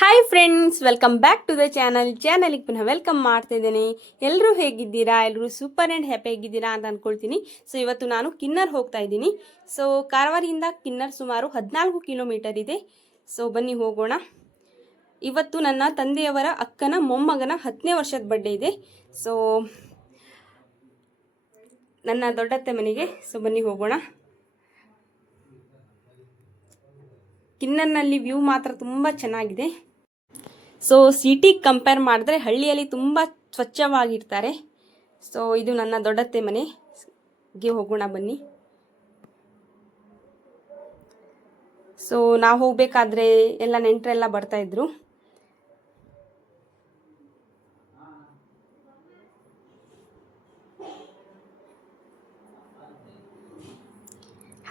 Hi friends, welcome back to the ಚಾನಲ್ಗೆ ಪುನಃ welcome ಮಾಡ್ತಾ ಇದ್ದೇನೆ. ಎಲ್ಲರೂ ಹೇಗಿದ್ದೀರಾ? ಎಲ್ಲರೂ ಸೂಪರ್ ಆ್ಯಂಡ್ ಹ್ಯಾಪಿ ಆಗಿದ್ದೀರಾ ಅಂತ ಅಂದ್ಕೊಳ್ತೀನಿ. ಸೊ ಇವತ್ತು ನಾನು ಕಿನ್ನರ್ ಹೋಗ್ತಾ ಇದ್ದೀನಿ. ಸೊ ಕಾರವಾರದಿಂದ ಕಿನ್ನರ್ ಸುಮಾರು 14 ಕಿಲೋಮೀಟರ್ ಇದೆ. ಸೊ ಬನ್ನಿ ಹೋಗೋಣ. ಇವತ್ತು ನನ್ನ ತಂದೆಯವರ ಅಕ್ಕನ ಮೊಮ್ಮಗನ 10ನೇ ವರ್ಷದ ಬರ್ಡೇ ಇದೆ. ಸೊ ನನ್ನ ದೊಡ್ಡತ್ತೆ ಮನೆಗೆ. ಸೊ ಬನ್ನಿ ಹೋಗೋಣ. ಕಿನ್ನರ್ನಲ್ಲಿ ವ್ಯೂ ಮಾತ್ರ ತುಂಬ ಚೆನ್ನಾಗಿದೆ. ಸೊ ಸಿಟಿಗೆ ಕಂಪೇರ್ ಮಾಡಿದ್ರೆ ಹಳ್ಳಿಯಲ್ಲಿ ತುಂಬ ಸ್ವಚ್ಛವಾಗಿರ್ತಾರೆ. ಸೊ ಇದು ನನ್ನ ದೊಡ್ಡತ್ತೆ ಮನೆಗೆ ಹೋಗೋಣ ಬನ್ನಿ. ಸೊ ನಾವು ಹೋಗಬೇಕಾದ್ರೆ ಎಲ್ಲ ನೆಂಟರೆಲ್ಲ ಬರ್ತಾಯಿದ್ರು.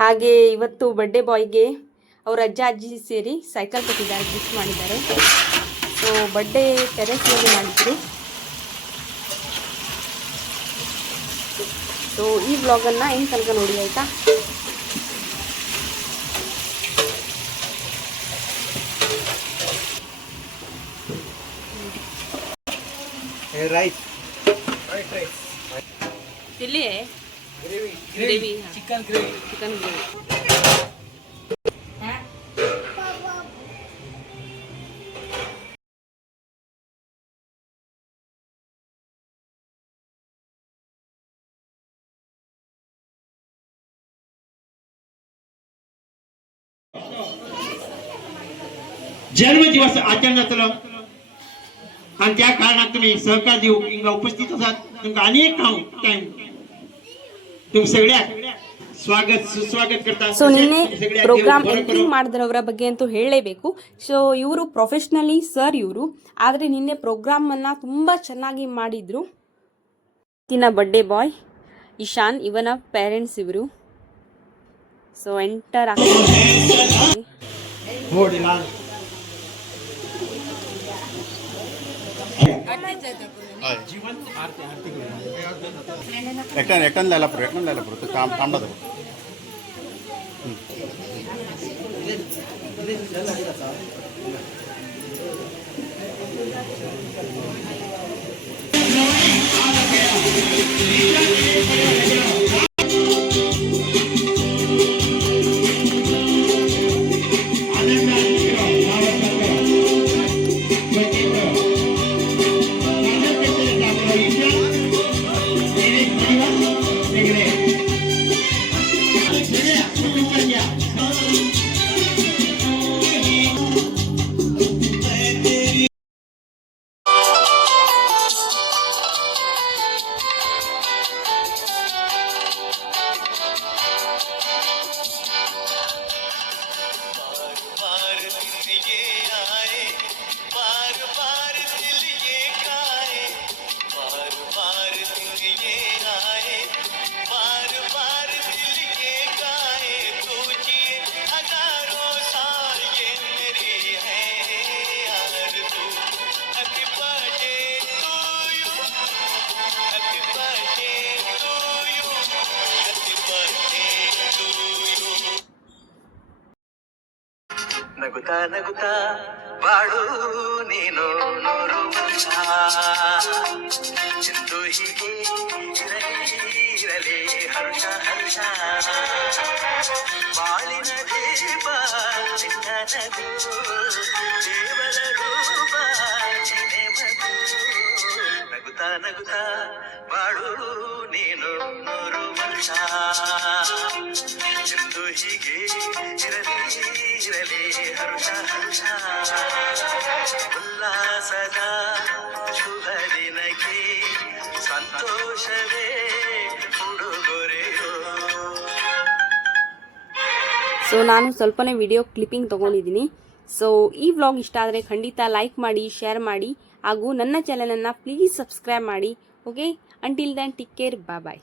ಹಾಗೆ ಇವತ್ತು ಬರ್ಡೇ ಬಾಯ್ಗೆ ಅವ್ರ ಅಜ್ಜ ಅಜ್ಜಿ ಸೇರಿ ಸೈಕಲ್ ಕೊಟ್ಟಿದ್ದಾರೆ, ಗಿಫ್ಟ್ ಮಾಡಿದ್ದಾರೆ. ಸೊ ಬರ್ಡೇ ಟೆರೆಸ್ನಲ್ಲಿ ಮಾಡಿದ್ರು. ಸೊ ಈ ವ್ಲಾಗನ್ನು ಏನು ತನಕ ನೋಡಿ ಆಯಿತಾ. ಇಲ್ಲಿ ಗ್ರೇವಿ, ಚಿಕನ್ ಗ್ರೇವಿ. जन्मदिवस आचरणातलं आणि त्या कारणात तुम्ही सहकार देऊ हिंगा उपस्थित असाल. तुमका अनेक टाइम तुम सगळ्या स्वागत सुस्वागत करता. ಸೊ ನಿನ್ನೆ ಪ್ರೋಗ್ರಾಮ್ ಎಂಟ್ರಿಂಗ್ ಮಾಡಿದ್ರವರ ಬಗ್ಗೆ ಅಂತೂ ಹೇಳಲೇಬೇಕು. ಸೊ ಇವರು ಪ್ರೊಫೆಷ್ನಲಿ ಸರ್ ಇವರು, ಆದರೆ ನಿನ್ನೆ ಪ್ರೋಗ್ರಾಮನ್ನು ತುಂಬ ಚೆನ್ನಾಗಿ ಮಾಡಿದರು. ಇವತ್ತಿನ ಬರ್ಡೇ ಬಾಯ್ ಇಶಾನ್, ಇವನ ಪೇರೆಂಟ್ಸ್ ಇವರು. ಸೊ ಎಂಟರ್ एकटन लायला पुरो काम तांबडा ನಗುತ್ತಾ ನಗುತ್ತಾ ಬಾಳು ನೀನು ನೂರು ವರ್ಷ ಎಂದು ಹೀಗೆ ಇರಲಿ ಹರ್ಷ ಹರ್ಷ. ಬಾಳಿನ ದೀಪ ನಿನ್ನ ನಗು, ಕೇವಲ ರೂಪ ನಿನ್ನೆ ಮಗು. ನಗುತ್ತಾ ನಗುತ್ತಾ ಬಾಳು ನೀನು ನೂರು ವರ್ಷ ಎಂದು ಹೀಗೆ ಇರಲಿ ಹರ್ಷ ಹರ್ಷ. ಉಲ್ಲಾಸದ ಶುಭ ದಿನಕ್ಕೆ ಸಂತೋಷವೇ ಉಡುಗೊರೆಯೋ. ಸೊ ನಾನು ಸ್ವಲ್ಪನೇ ವಿಡಿಯೋ ಕ್ಲಿಪ್ಪಿಂಗ್ ತೊಗೊಂಡಿದ್ದೀನಿ. ಸೊ ಈ ವ್ಲಾಗ್ ಇಷ್ಟ ಆದರೆ ಖಂಡಿತ ಲೈಕ್ ಮಾಡಿ, ಶೇರ್ ಮಾಡಿ, ಹಾಗೂ ನನ್ನ ಚಾನಲನ್ನು ಪ್ಲೀಸ್ ಸಬ್ಸ್ಕ್ರೈಬ್ ಮಾಡಿ. Okay, until then take care, ಬಾಯ್.